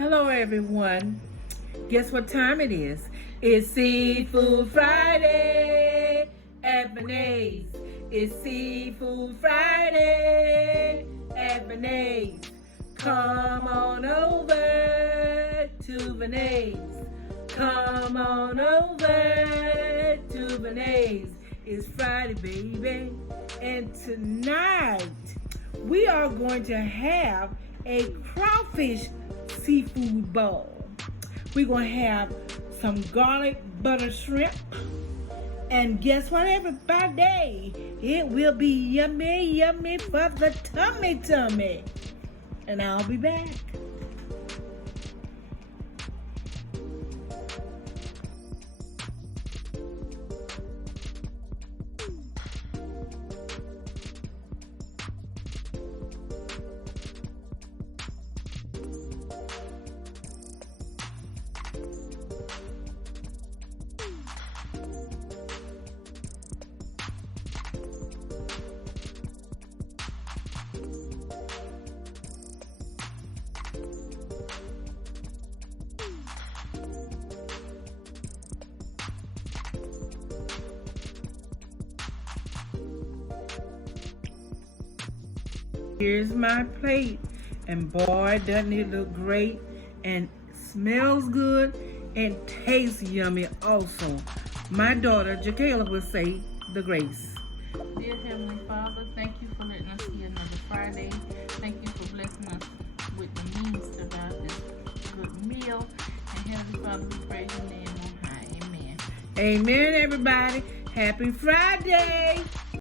Hello, everyone. Guess what time it is? It's Seafood Friday at Bene's. It's Seafood Friday at Bene's. Come on over to Bene's. Come on over to Bene's. It's Friday, baby. And tonight, we are going to have a crawfish seafood bowl. We're going to have some garlic butter shrimp. And guess what, everybody? It will be yummy, yummy for the tummy. And I'll be back. Here's my plate, and boy, doesn't it look great, and smells good, and tastes yummy also. My daughter, Jacayla, will say the grace. Dear Heavenly Father, thank you for letting us see another Friday. Thank you for blessing us with the means to survive this good meal. And Heavenly Father, we praise your name on high. Amen. Amen, everybody. Happy Friday.